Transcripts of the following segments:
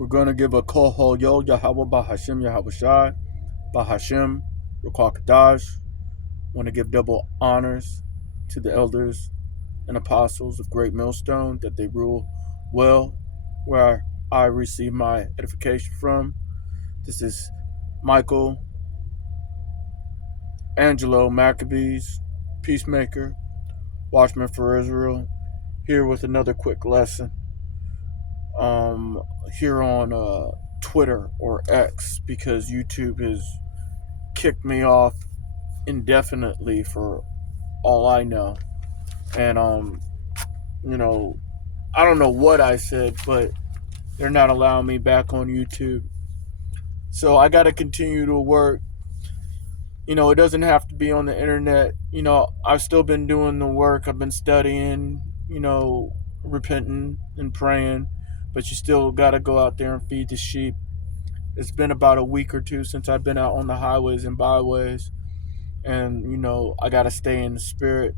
We're going to give a kohol yo Yahweh Bahashim Yahweh Shai Bahashim Rukwah Kadash. Want to give double honors to the elders and apostles of Great Millstone that they rule well, where I receive my edification from. This is Michael Angelo Maccabees, Peacemaker, Watchman for Israel, here with another quick lesson. Here on Twitter or X, because YouTube has kicked me off indefinitely for all I know. And I don't know what I said, but they're not allowing me back on YouTube. So I got to continue to work. It doesn't have to be on the internet. I've still been doing the work. I've been studying, repenting and praying, but you still got to go out there and feed the sheep. It's been about a week or two since I've been out on the highways and byways, and I got to stay in the spirit.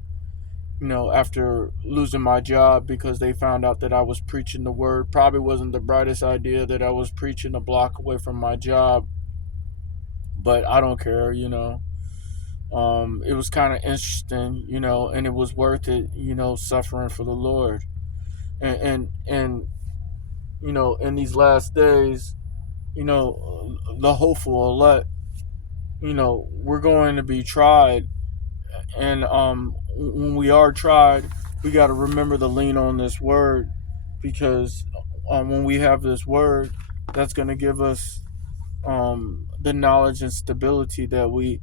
After losing my job because they found out that I was preaching the word. Probably wasn't the brightest idea that I was preaching a block away from my job, but I don't care. It was kind of interesting, and it was worth it, suffering for the Lord. And in these last days, the hopeful elect, we're going to be tried. And when we are tried, we got to remember to lean on this word, because when we have this word, that's going to give us the knowledge and stability that we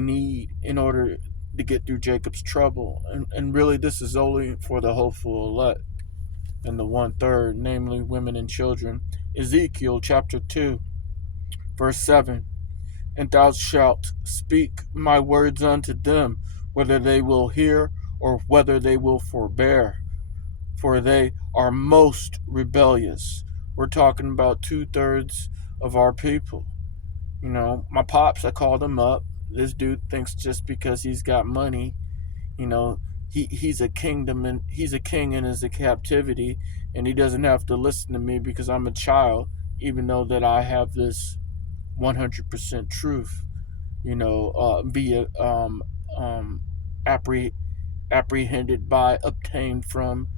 need in order to get through Jacob's trouble. And really, this is only for the hopeful elect and the 1/3, namely women and children. Ezekiel chapter 2, verse 7. And thou shalt speak my words unto them, whether they will hear or whether they will forbear, for they are most rebellious. We're talking about 2/3 of our people. My pops, I called him up. This dude thinks just because he's got money, he's a kingdom and he's a king in his captivity, and he doesn't have to listen to me because I'm a child, even though that I have this 100% truth, via apprehended by, obtained from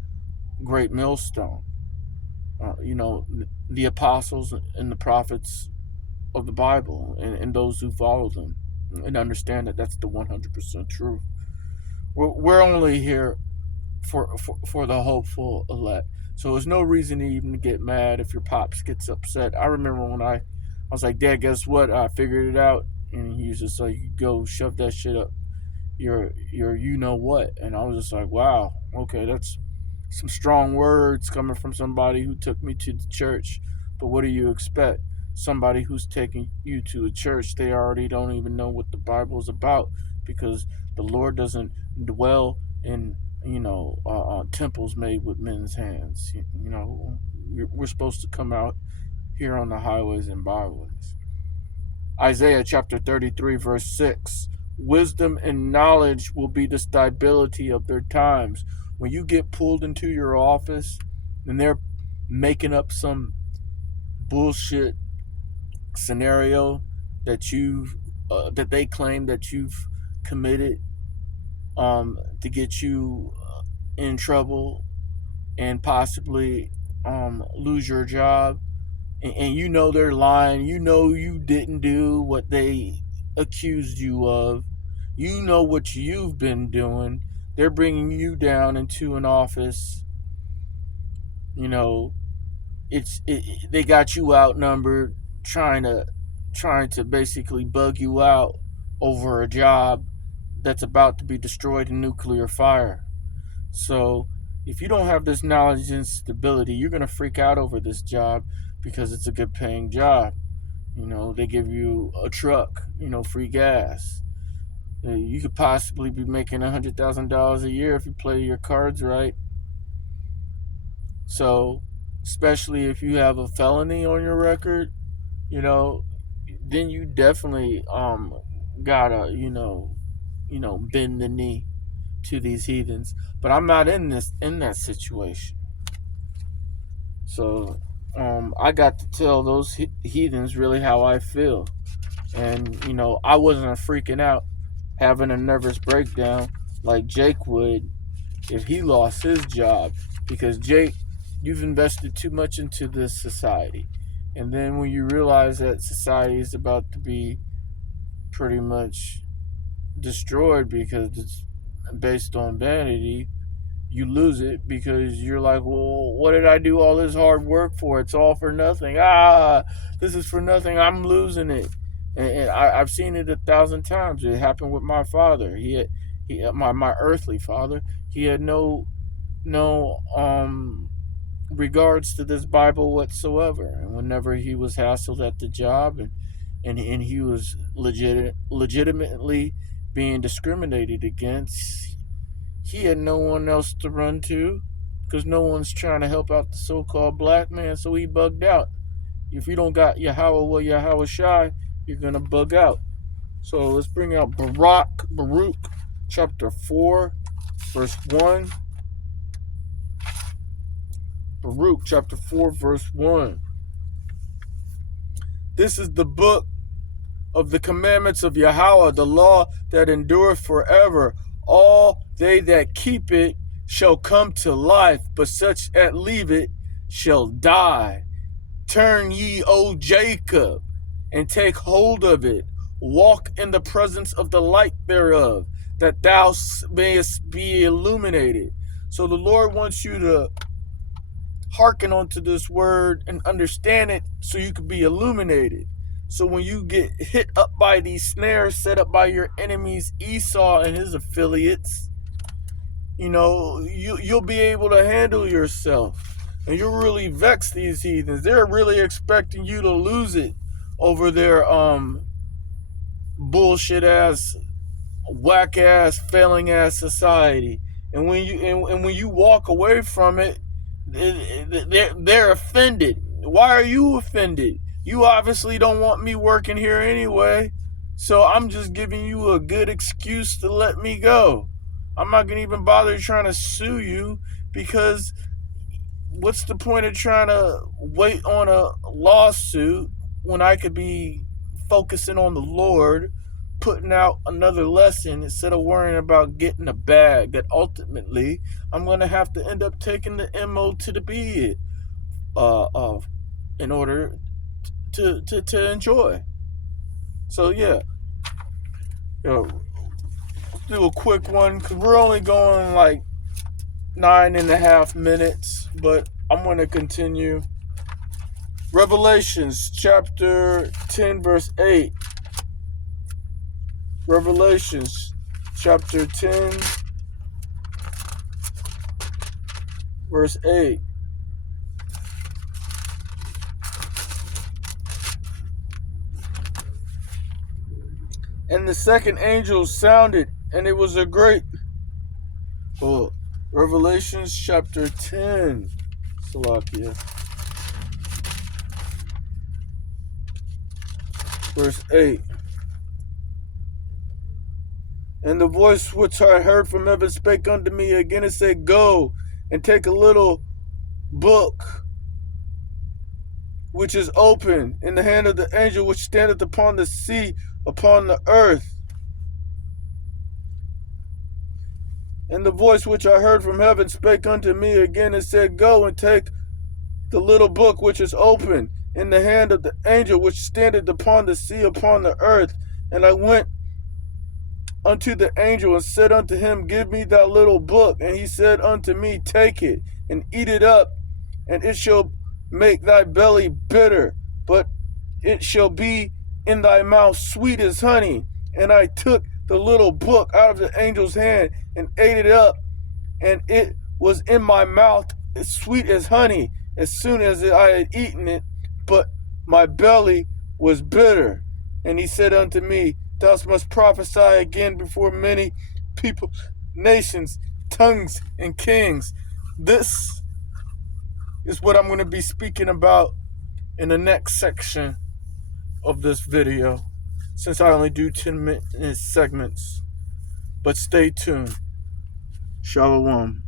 Great Millstone. The apostles and the prophets of the Bible, and those who follow them and understand that that's the 100% truth. We're only here for the hopeful elect. So there's no reason to even get mad if your pops gets upset. I remember when I was like, Dad, guess what? I figured it out. And he was just like, go shove that shit up your you know what. And I was just like, wow, okay, that's some strong words coming from somebody who took me to the church. But what do you expect? Somebody who's taking you to a church, they already don't even know what the Bible is about, because the Lord doesn't dwell in temples made with men's hands. We're supposed to come out here on the highways and byways. Isaiah chapter 33 verse 6. Wisdom and knowledge will be the stability of their times. When you get pulled into your office and they're making up some bullshit scenario that that they claim that you've committed to get you in trouble and possibly lose your job, and they're lying, you didn't do what they accused you of, what you've been doing, they're bringing you down into an office, they got you outnumbered, trying to basically bug you out over a job that's about to be destroyed in nuclear fire. So if you don't have this knowledge and stability, you're going to freak out over this job because it's a good paying job. They give you a truck, free gas. You could possibly be making $100,000 a year if you play your cards right. So, especially if you have a felony on your record, then you definitely gotta bend the knee to these heathens. But I'm not in that situation. So I got to tell those heathens really how I feel. And, I wasn't freaking out, having a nervous breakdown like Jake would if he lost his job. Because, Jake, you've invested too much into this society. And then when you realize that society is about to be pretty much destroyed because it's based on vanity, you lose it because you're like, well, what did I do all this hard work for? It's all for nothing. This is for nothing. I'm losing it. And I've seen it 1,000 times. It happened with my father. My earthly father. He had no regards to this Bible whatsoever. And whenever he was hassled at the job and he was legitimately being discriminated against, he had no one else to run to because no one's trying to help out the so-called black man, so he bugged out. If you don't got Yahweh Shai, you're going to bug out. So let's bring out Baruch chapter 4, verse 1. Baruch chapter 4, verse 1. This is the book of the commandments of Yahweh, the law that endureth forever. All they that keep it shall come to life, but such as leave it shall die. Turn ye, O Jacob, and take hold of it. Walk in the presence of the light thereof, that thou mayest be illuminated. So the Lord wants you to hearken onto this word and understand it so you can be illuminated. So when you get hit up by these snares set up by your enemies, Esau and his affiliates, you'll be able to handle yourself. And you'll really vex these heathens. They're really expecting you to lose it over their bullshit ass, whack ass, failing ass society. And when you walk away from it, they're offended. Why are you offended? You obviously don't want me working here anyway, so I'm just giving you a good excuse to let me go. I'm not gonna even bother trying to sue you, because what's the point of trying to wait on a lawsuit when I could be focusing on the Lord, putting out another lesson instead of worrying about getting a bag that ultimately I'm going to have to end up taking the MO to the bid in order to enjoy. So yeah, do a quick one because we're only going like 9.5 minutes, but I'm going to continue. Revelations chapter 10 verse 8. Revelations chapter 10 verse 8. And the second angel sounded, and it was a great... Revelations chapter 10. Salakia. Verse 8. And the voice which I heard from heaven spake unto me again and said, Go and take a little book which is open in the hand of the angel which standeth upon the sea, upon the earth. And the voice which I heard from heaven spake unto me again and said, Go and take the little book which is open in the hand of the angel which standeth upon the sea, upon the earth. And I went unto the angel and said unto him, Give me that little book. And he said unto me, Take it and eat it up, and it shall make thy belly bitter, but it shall be in thy mouth sweet as honey. And I took the little book out of the angel's hand and ate it up, and it was in my mouth as sweet as honey as soon as I had eaten it, but my belly was bitter. And he said unto me, Thou must prophesy again before many people, nations, tongues, and kings. This is what I'm going to be speaking about in the next section of this video, since I only do 10-minute segments. But stay tuned. Shalom.